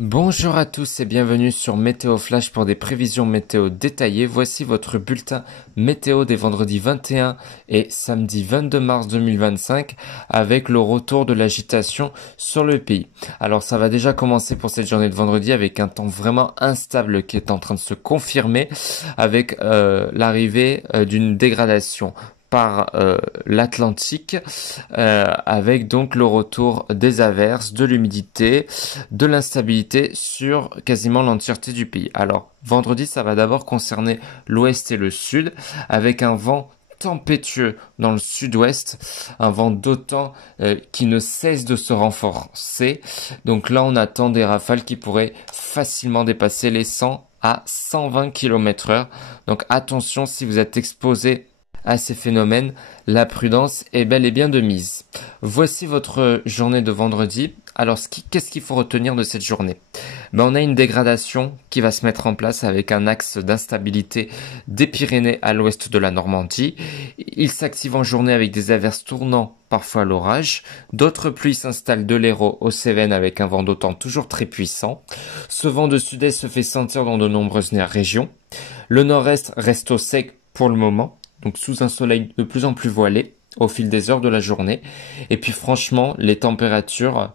Bonjour à tous et bienvenue sur Météo Flash pour des prévisions météo détaillées. Voici votre bulletin météo des vendredis 21 et samedi 22 mars 2025 avec le retour de l'agitation sur le pays. Alors ça va déjà commencer pour cette journée de vendredi avec un temps vraiment instable qui est en train de se confirmer avec l'arrivée d'une dégradation par l'Atlantique avec donc le retour des averses, de l'humidité, de l'instabilité sur quasiment l'entièreté du pays. Alors vendredi ça va d'abord concerner l'ouest et le sud avec un vent tempétueux dans le sud-ouest, un vent d'autant qui ne cesse de se renforcer. Donc là on attend des rafales qui pourraient facilement dépasser les 100 à 120 km/h. Donc attention si vous êtes exposé à ces phénomènes, la prudence est bel et bien de mise. Voici votre journée de vendredi. Alors, qu'est-ce qu'il faut retenir de cette journée? On a une dégradation qui va se mettre en place avec un axe d'instabilité des Pyrénées à l'ouest de la Normandie. Il s'active en journée avec des averses tournant parfois à l'orage. D'autres pluies s'installent de l'Hérault aux Cévennes avec un vent d'autant toujours très puissant. Ce vent de sud-est se fait sentir dans de nombreuses régions. Le nord-est reste au sec pour le moment, donc sous un soleil de plus en plus voilé au fil des heures de la journée. Et puis franchement, les températures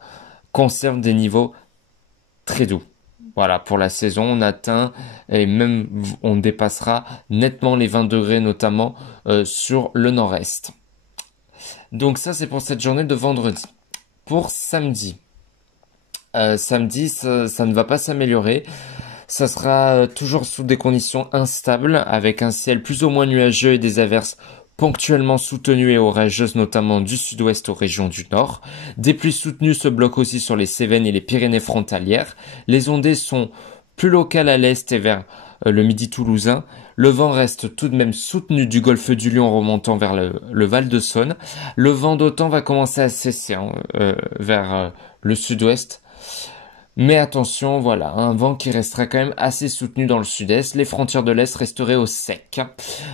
conservent des niveaux très doux. Voilà, pour la saison, on atteint et même on dépassera nettement les 20 degrés, notamment sur le nord-est. Donc ça, c'est pour cette journée de vendredi. Pour samedi, samedi, ça ne va pas s'améliorer. Ça sera toujours sous des conditions instables, avec un ciel plus ou moins nuageux et des averses ponctuellement soutenues et orageuses, notamment du sud-ouest aux régions du nord. Des pluies soutenues se bloquent aussi sur les Cévennes et les Pyrénées frontalières. Les ondées sont plus locales à l'est et vers le midi toulousain. Le vent reste tout de même soutenu du golfe du Lion remontant vers le Val de Saône. Le vent d'autant va commencer à cesser vers le sud-ouest. Mais attention, voilà, un vent qui restera quand même assez soutenu dans le sud-est. Les frontières de l'est resteraient au sec,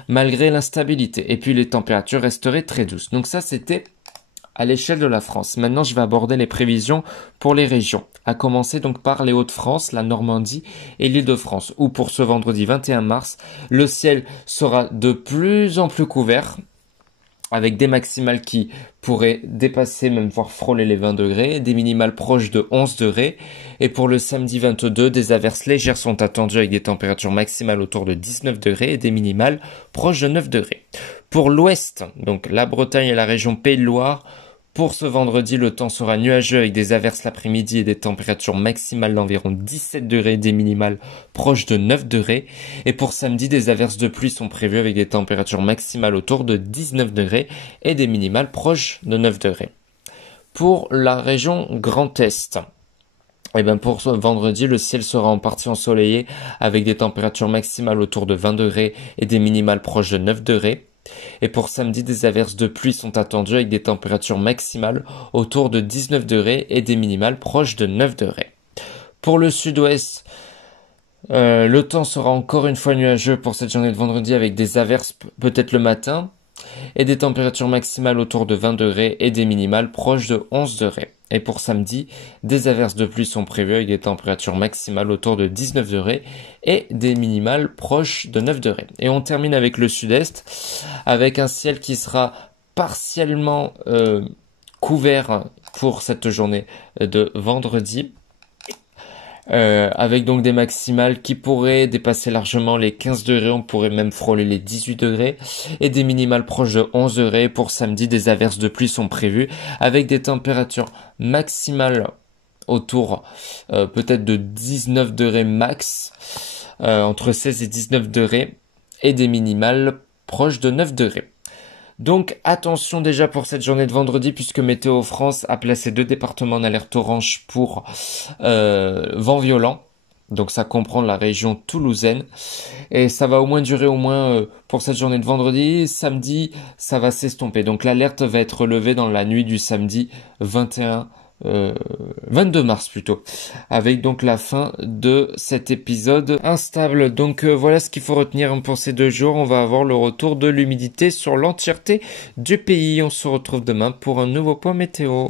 malgré l'instabilité. Et puis les températures resteraient très douces. Donc ça, c'était à l'échelle de la France. Maintenant, je vais aborder les prévisions pour les régions. À commencer donc par les Hauts-de-France, la Normandie et l'Île-de-France, où pour ce vendredi 21 mars, le ciel sera de plus en plus couvert, avec des maximales qui pourraient dépasser, même voire frôler les 20 degrés, des minimales proches de 11 degrés. Et pour le samedi 22, des averses légères sont attendues avec des températures maximales autour de 19 degrés et des minimales proches de 9 degrés. Pour l'ouest, donc la Bretagne et la région Pays de Loire, pour ce vendredi, le temps sera nuageux avec des averses l'après-midi et des températures maximales d'environ 17 degrés, des minimales proches de 9 degrés. Et pour samedi, des averses de pluie sont prévues avec des températures maximales autour de 19 degrés et des minimales proches de 9 degrés. Pour la région Grand Est, pour ce vendredi, le ciel sera en partie ensoleillé avec des températures maximales autour de 20 degrés et des minimales proches de 9 degrés. Et pour samedi, des averses de pluie sont attendues avec des températures maximales autour de 19 degrés et des minimales proches de 9 degrés. Pour le sud-ouest, le temps sera encore une fois nuageux pour cette journée de vendredi avec des averses peut-être le matin et des températures maximales autour de 20 degrés et des minimales proches de 11 degrés. Et pour samedi, des averses de pluie sont prévues avec des températures maximales autour de 19 degrés et des minimales proches de 9 degrés. Et on termine avec le sud-est, avec un ciel qui sera partiellement couvert pour cette journée de vendredi. Avec donc des maximales qui pourraient dépasser largement les 15 degrés, on pourrait même frôler les 18 degrés, et des minimales proches de 11 degrés. Pour samedi, des averses de pluie sont prévues, avec des températures maximales autour peut-être de 19 degrés max, entre 16 et 19 degrés, et des minimales proches de 9 degrés. Donc attention déjà pour cette journée de vendredi puisque Météo France a placé 2 départements en alerte orange pour vent violent. Donc ça comprend la région toulousaine. Et ça va au moins durer pour cette journée de vendredi. Samedi, ça va s'estomper. Donc l'alerte va être levée dans la nuit du samedi 22 mars plutôt, avec donc la fin de cet épisode instable. Donc voilà ce qu'il faut retenir pour ces 2 jours. On va avoir le retour de l'humidité sur l'entièreté du pays. On se retrouve demain pour un nouveau point météo.